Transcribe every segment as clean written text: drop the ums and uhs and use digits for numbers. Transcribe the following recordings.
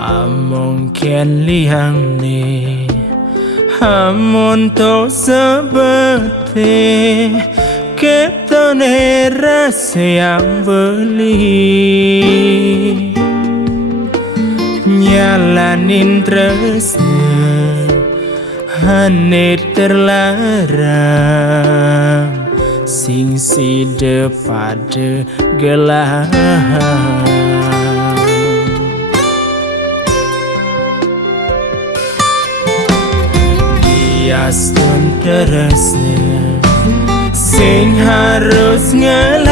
Among ken liang ni Amon to seperti Ketone rasa yang beli Nyalanin tresna Hane terlarang Sing sida pada gelang Biastun terasnya Sing harus ngelang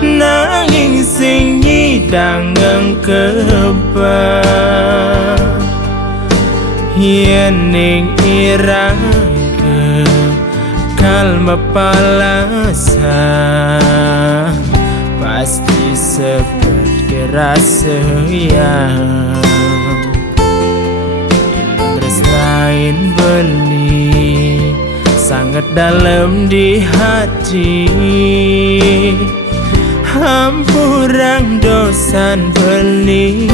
Nanging sing nyidang ngengkebang Yen ning irang ke kalma palasan Pasti seperti rasa yang lain beli sangat dalam di hati hampurang dosan beli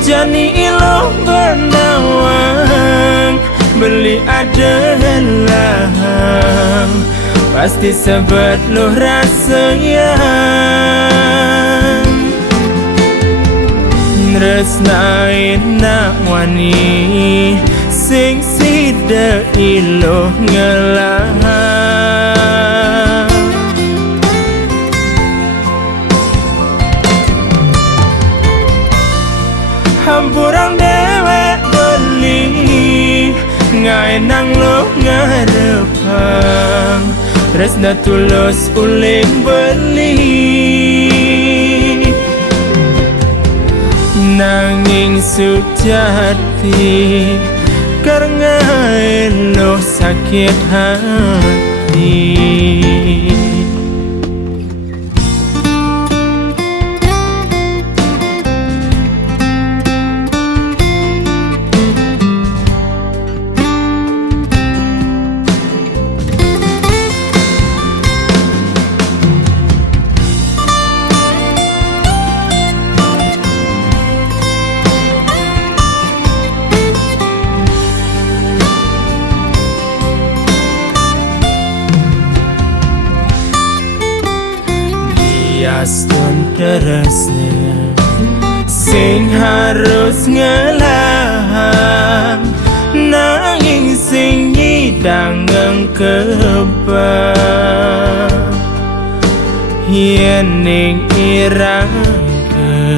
jani ilo bernawang beli adalah pasti sebet lu rasa yang Nresnain nak wani Sing sida ilo ngelang Hampurang dewek beli Ngai nang lo ngarepang Tresna tulus uling beli Nanging sujati Karena elo sakit hati Biastun terasnya Sing harus ngelang Nanging sing nyidang ngengkebang Yen ning irang ke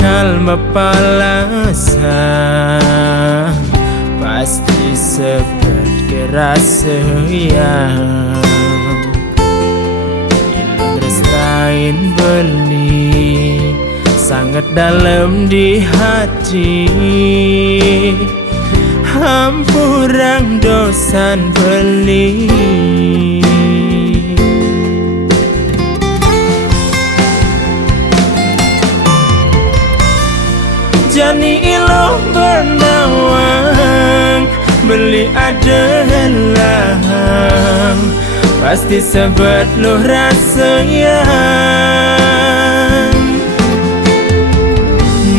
kalma palasan Pasti seperti rasa yang lain beli sangat dalam di hati hampurang dosan beli jani ilo bernawang beli adalah pasti sebet lu rasa yang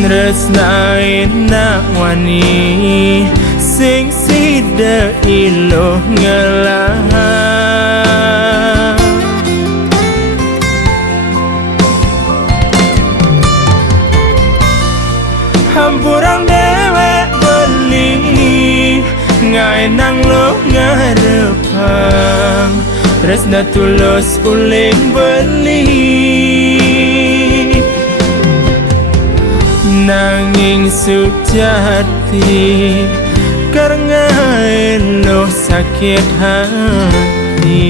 Nresnain nak wani Sing sida ilo ngelang Hampurang dewek beli Ngai nang lo ngarepang Tresna tulus uling beli Nanging sujati Karena elo sakit hati